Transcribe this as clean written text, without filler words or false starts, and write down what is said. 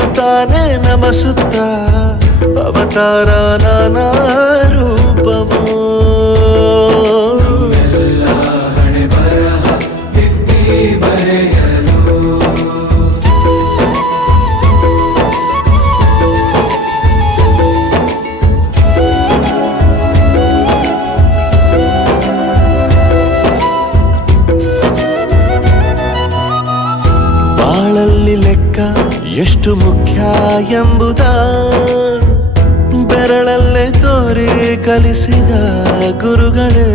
ಇರುತ್ತಾನೆ ನಮ ಸುತ್ತ ಅವತಾರ ನಾನಾ ರೂಪವೋ. ಬಾಳಲ್ಲಿ ಲೆಕ್ಕ ಎಷ್ಟು ಮುಖ್ಯ ಎಂಬುದ ಬೆರಳಲ್ಲೇ ತೋರಿ ಕಲಿಸಿದ ಗುರುಗಳೇ.